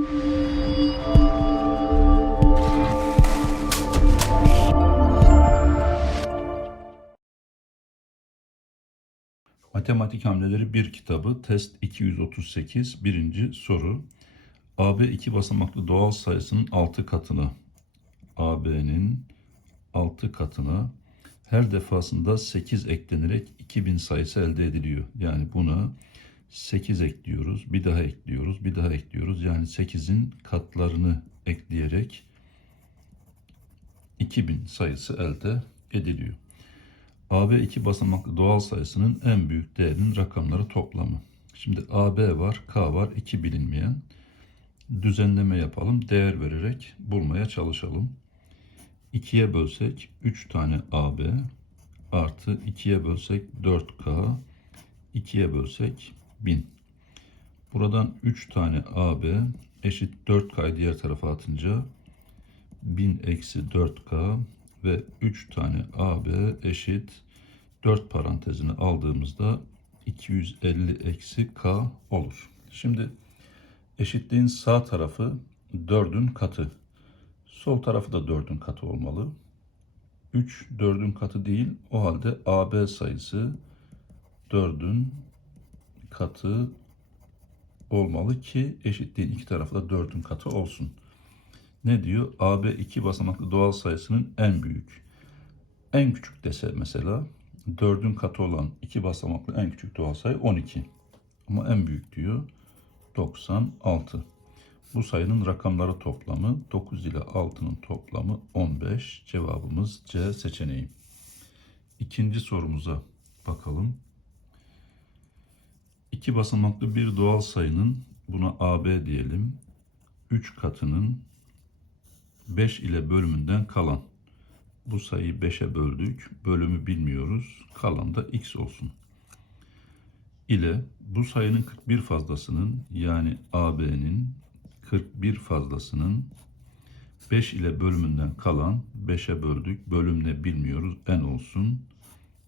Matematik Hamleleri 1 kitabı test 238 birinci soru. AB iki basamaklı doğal sayısının 6 katına AB'nin 6 katına her defasında 8 eklenerek 2000 sayısı elde ediliyor. Yani buna 8 ekliyoruz, bir daha ekliyoruz, bir daha ekliyoruz. Yani 8'in katlarını ekleyerek 2000 sayısı elde ediliyor. AB iki basamaklı doğal sayısının en büyük değerinin rakamları toplamı. Şimdi AB var, K var, iki bilinmeyen. Düzenleme yapalım, değer vererek bulmaya çalışalım. 2'ye bölsek 3 tane AB artı 2'ye bölsek 4K, 2'ye bölsek 1000. Buradan 3 tane AB eşit 4K diğer tarafa atınca 1000 eksi 4K ve 3 tane AB eşit 4 parantezini aldığımızda 250 eksi K olur. Şimdi eşitliğin sağ tarafı 4'ün katı. Sol tarafı da 4'ün katı olmalı. 3 4'ün katı değil. O halde AB sayısı 4'ün katı olmalı ki eşitliğin iki tarafı da 4'ün katı olsun. Ne diyor? AB iki basamaklı doğal sayısının en büyük. En küçük dese mesela 4'ün katı olan iki basamaklı en küçük doğal sayı 12. Ama en büyük diyor 96. Bu sayının rakamları toplamı 9 ile 6'nın toplamı 15. Cevabımız C seçeneği. İkinci sorumuza bakalım. İki basamaklı bir doğal sayının buna AB diyelim. 3 katının 5 ile bölümünden kalan. Bu sayıyı 5'e böldük. Bölümü bilmiyoruz. Kalan da x olsun. İle bu sayının 41 fazlasının yani AB'nin 41 fazlasının 5 ile bölümünden kalan 5'e böldük. Bölüm ne bilmiyoruz. n olsun.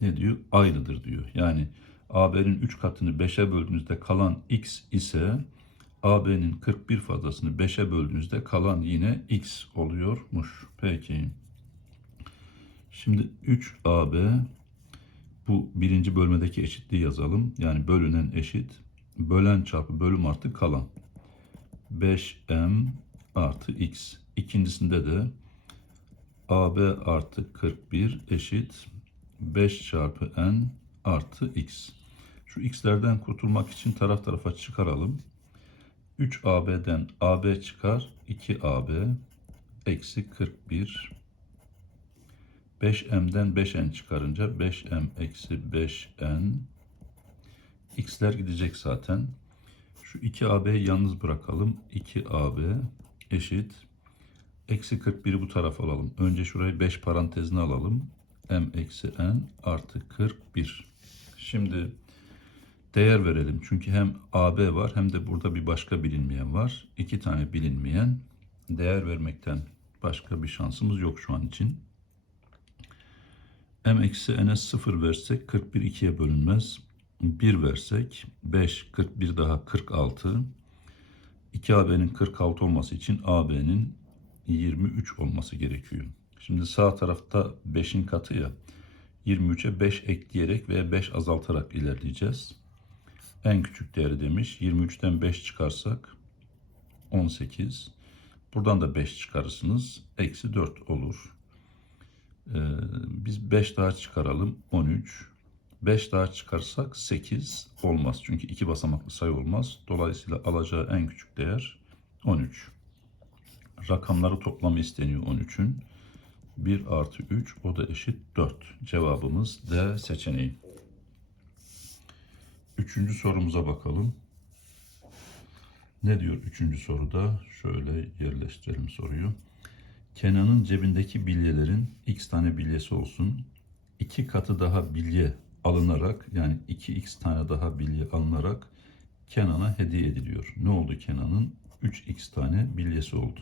Ne diyor? Aynıdır diyor. Yani AB'nin 3 katını 5'e böldüğünüzde kalan x ise AB'nin 41 fazlasını 5'e böldüğünüzde kalan yine x oluyormuş. Peki. Şimdi 3AB bu birinci bölmedeki eşitliği yazalım. Yani bölünen eşit. Bölen çarpı bölüm artı kalan. 5m artı x. İkincisinde de AB artı 41 eşit 5 çarpı n artı x. Şu x'lerden kurtulmak için taraf tarafa çıkaralım. 3AB'den AB çıkar. 2AB eksi 41. 5M'den 5N çıkarınca 5M eksi 5N. X'ler gidecek zaten. Şu 2AB'yi yalnız bırakalım. 2AB eşit. Eksi 41'i bu tarafa alalım. Önce şurayı 5 parantezine alalım. M eksi N artı 41. Şimdi değer verelim. Çünkü hem AB var hem de burada bir başka bilinmeyen var. İki tane bilinmeyen. Değer vermekten başka bir şansımız yok şu an için. M eksi N'e 0 versek 41 2'ye bölünmez. 1 versek 5, 41 daha 46. 2AB'nin 46 olması için AB'nin 23 olması gerekiyor. Şimdi sağ tarafta 5'in katı ya. 23'e 5 ekleyerek veya 5 azaltarak ilerleyeceğiz. En küçük değeri demiş. 23'ten 5 çıkarsak 18. Buradan da 5 çıkarırsınız. Eksi 4 olur. Ee, biz 5 daha çıkaralım. 13. 5 daha çıkarsak 8 olmaz. Çünkü iki basamaklı sayı olmaz. Dolayısıyla alacağı en küçük değer 13. Rakamları toplamı isteniyor 13'ün. 1 artı 3 o da eşit 4. Cevabımız D seçeneği. Üçüncü sorumuza bakalım. Ne diyor üçüncü soruda? Şöyle yerleştirelim soruyu. Kenan'ın cebindeki bilyelerin x tane bilyesi olsun. iki katı daha bilye alınarak yani 2x tane daha bilye alınarak Kenan'a hediye ediliyor. Ne oldu Kenan'ın? 3x tane bilyesi oldu.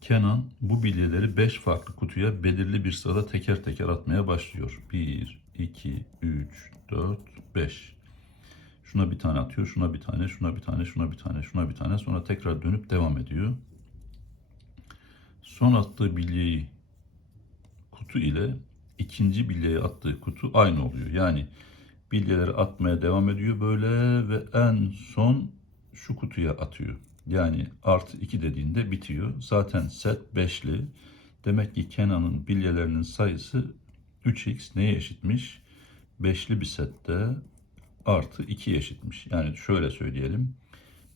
Kenan bu bilyeleri 5 farklı kutuya belirli bir sırada teker teker atmaya başlıyor. 1, 2, 3, 4, 5. Şuna bir tane atıyor, şuna bir tane, şuna bir tane, şuna bir tane, şuna bir tane. Sonra tekrar dönüp devam ediyor. Son attığı bilyeyi kutu ile ikinci bilyeye attığı kutu aynı oluyor. Yani bilyeleri atmaya devam ediyor böyle ve en son şu kutuya atıyor. Yani artı 2 dediğinde bitiyor. Zaten set beşli. Demek ki Kenan'ın bilyelerinin sayısı 3x neye eşitmiş? Beşli bir sette artı 2 eşitmiş. Yani şöyle söyleyelim.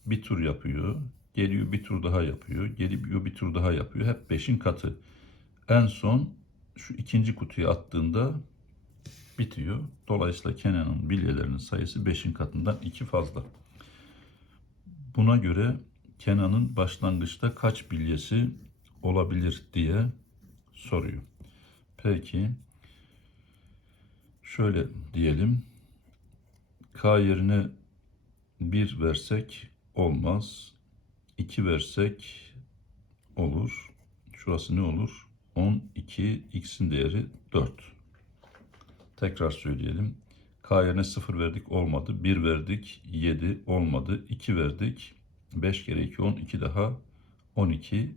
Bir tur yapıyor. Geliyor bir tur daha yapıyor. Geliyor bir tur daha yapıyor. Hep 5'in katı. En son şu ikinci kutuya attığında bitiyor. Dolayısıyla Kenan'ın bilyelerinin sayısı 5'in katından 2 fazla. Buna göre Kenan'ın başlangıçta kaç bilyesi olabilir diye soruyor. Peki şöyle diyelim. K yerine 1 versek olmaz. 2 versek olur. Şurası ne olur? 12 x'in değeri 4. Tekrar söyleyelim. K yerine 0 verdik olmadı. 1 verdik 7 olmadı. 2 verdik 5 kere 2 10 2 daha 12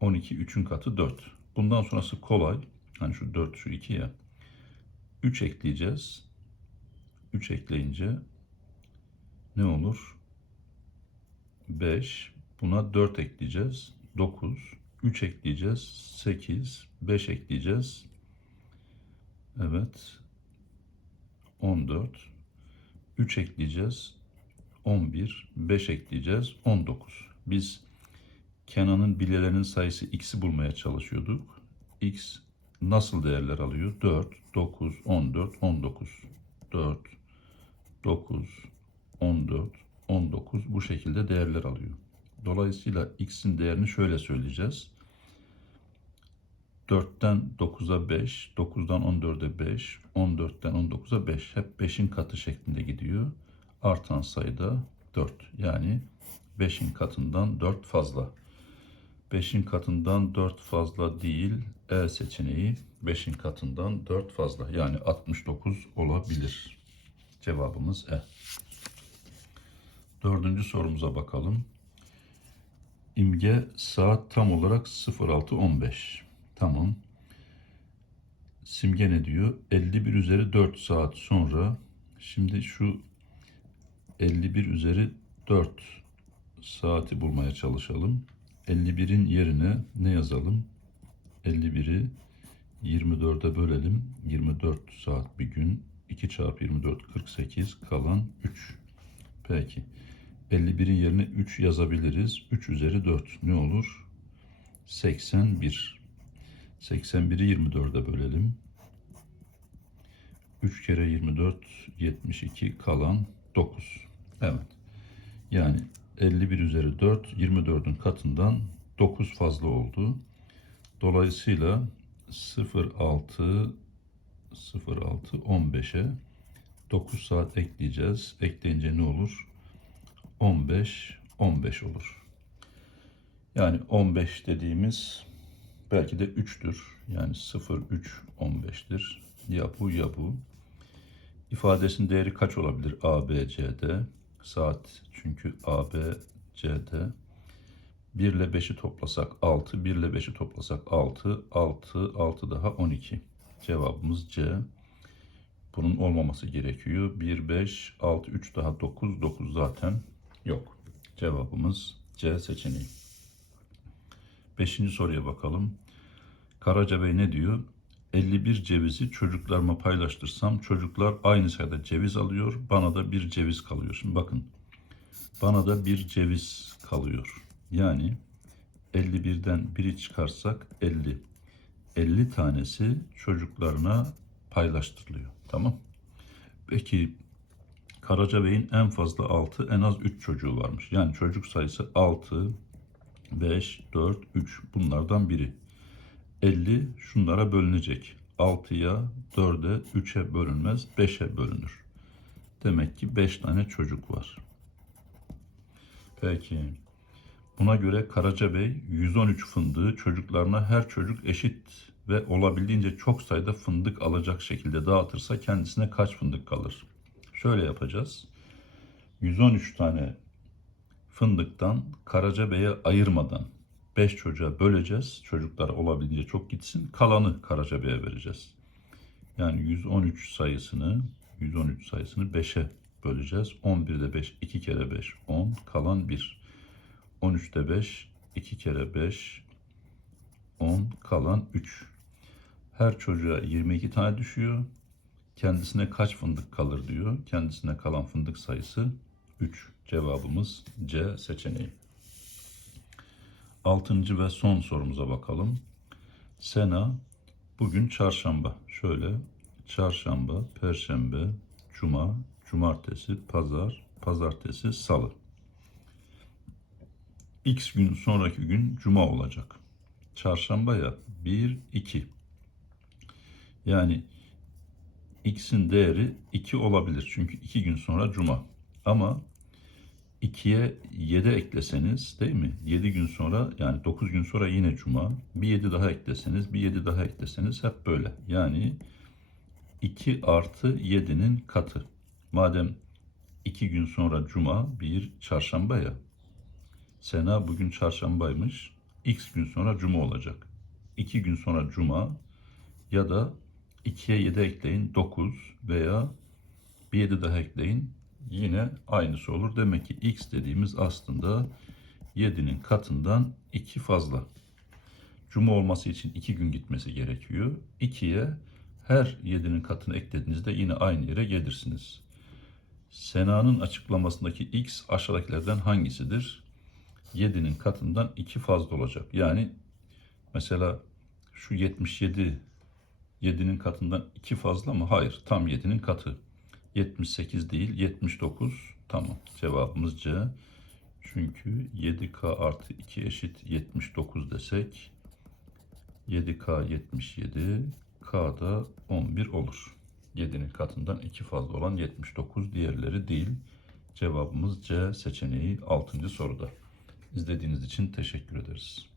12 3'ün katı 4. Bundan sonrası kolay. Hani şu 4 şu 2 ya. 3 ekleyeceğiz. 3 ekleyince ne olur? 5. Buna 4 ekleyeceğiz. 9. 3 ekleyeceğiz. 8. 5 ekleyeceğiz. Evet. 14. 3 ekleyeceğiz. 11. 5 ekleyeceğiz. 19. Biz Kenan'ın bilyelerinin sayısı x'i bulmaya çalışıyorduk. x nasıl değerler alıyor? 4, 9, 14, 19. 4, 9, 14, 19 bu şekilde değerler alıyor. Dolayısıyla x'in değerini şöyle söyleyeceğiz. 4'ten 9'a 5, 9'dan 14'e 5, 14'ten 19'a 5. Hep 5'in katı şeklinde gidiyor. Artan sayıda 4. Yani 5'in katından 4 fazla. 5'in katından 4 fazla değil. E seçeneği 5'in katından 4 fazla. Yani 69 olabilir. Cevabımız E. Dördüncü sorumuza bakalım. İmge saat tam olarak 06.15. Tamam. Simge ne diyor? 51 üzeri 4 saat sonra. Şimdi şu 51 üzeri 4 saati bulmaya çalışalım. 51'in yerine ne yazalım? 51'i 24'e bölelim. 24 saat bir gün. 2 çarpı 24 48 kalan 3. Peki. 51'in yerine 3 yazabiliriz. 3 üzeri 4 ne olur? 81. 81'i 24'e bölelim. 3 kere 24 72 kalan 9. Evet. Yani 51 üzeri 4 24'ün katından 9 fazla oldu. Dolayısıyla 06 06 15'e 9 saat ekleyeceğiz. Ekleyince ne olur? 15 15 olur. Yani 15 dediğimiz belki de 3'tür. Yani 0 3 15'tir. Ya bu ya bu. İfadesinin değeri kaç olabilir? A, B, C'de. Saat çünkü A, B, C'de. 1 ile 5'i toplasak 6, 1 ile 5'i toplasak 6, 6, 6 daha 12. Cevabımız C. Bunun olmaması gerekiyor. 1, 5, 6, 3 daha 9, 9 zaten yok. Cevabımız C seçeneği. Beşinci soruya bakalım. Karaca Bey ne diyor? 51 cevizi çocuklarıma paylaştırsam çocuklar aynı sayıda ceviz alıyor. Bana da bir ceviz kalıyor. Şimdi bakın. Bana da bir ceviz kalıyor. Yani 51'den biri çıkarsak 50. 50 tanesi çocuklarına paylaştırılıyor. Tamam. Peki Karaca Bey'in en fazla 6 en az 3 çocuğu varmış. Yani çocuk sayısı 6, 5, 4, 3 bunlardan biri. 50 şunlara bölünecek. 6'ya, 4'e, 3'e bölünmez, 5'e bölünür. Demek ki 5 tane çocuk var. Peki. Buna göre Karaca Bey 113 fındığı çocuklarına her çocuk eşit ve olabildiğince çok sayıda fındık alacak şekilde dağıtırsa kendisine kaç fındık kalır? Şöyle yapacağız. 113 tane fındıktan Karacabey'e ayırmadan 5 çocuğa böleceğiz. Çocuklar olabildiğince çok gitsin. Kalanı Karacabey'e vereceğiz. Yani 113 sayısını 113 sayısını 5'e böleceğiz. 11'de 5 2 kere 5 10 kalan 1. 13'te 5 2 kere 5 10 kalan 3. Her çocuğa 22 tane düşüyor. Kendisine kaç fındık kalır diyor. Kendisine kalan fındık sayısı 3. Cevabımız C seçeneği. Altıncı ve son sorumuza bakalım. Sena bugün çarşamba. Şöyle çarşamba, perşembe, cuma, cumartesi, pazar, pazartesi, salı. X gün sonraki gün cuma olacak. Çarşamba ya 1, 2. Yani x'in değeri 2 olabilir. Çünkü 2 gün sonra cuma. Ama 2'ye 7 ekleseniz değil mi? 7 gün sonra yani 9 gün sonra yine cuma. Bir 7 daha ekleseniz, bir 7 daha ekleseniz hep böyle. Yani 2 artı 7'nin katı. Madem 2 gün sonra cuma, bir çarşamba ya. Sena bugün çarşambaymış. X gün sonra cuma olacak. 2 gün sonra cuma ya da 2'ye 7 ekleyin 9 veya bir 7 daha ekleyin yine aynısı olur. Demek ki x dediğimiz aslında 7'nin katından 2 fazla. Cuma olması için 2 gün gitmesi gerekiyor. 2'ye her 7'nin katını eklediğinizde yine aynı yere gelirsiniz. Sena'nın açıklamasındaki x aşağıdakilerden hangisidir? 7'nin katından 2 fazla olacak. Yani mesela şu 77 7'nin katından 2 fazla mı? Hayır. Tam 7'nin katı. 78 değil 79. Tamam. Cevabımız C. Çünkü 7K artı 2 eşit 79 desek 7K 77 K da 11 olur. 7'nin katından 2 fazla olan 79 diğerleri değil. Cevabımız C seçeneği 6. soruda. İzlediğiniz için teşekkür ederiz.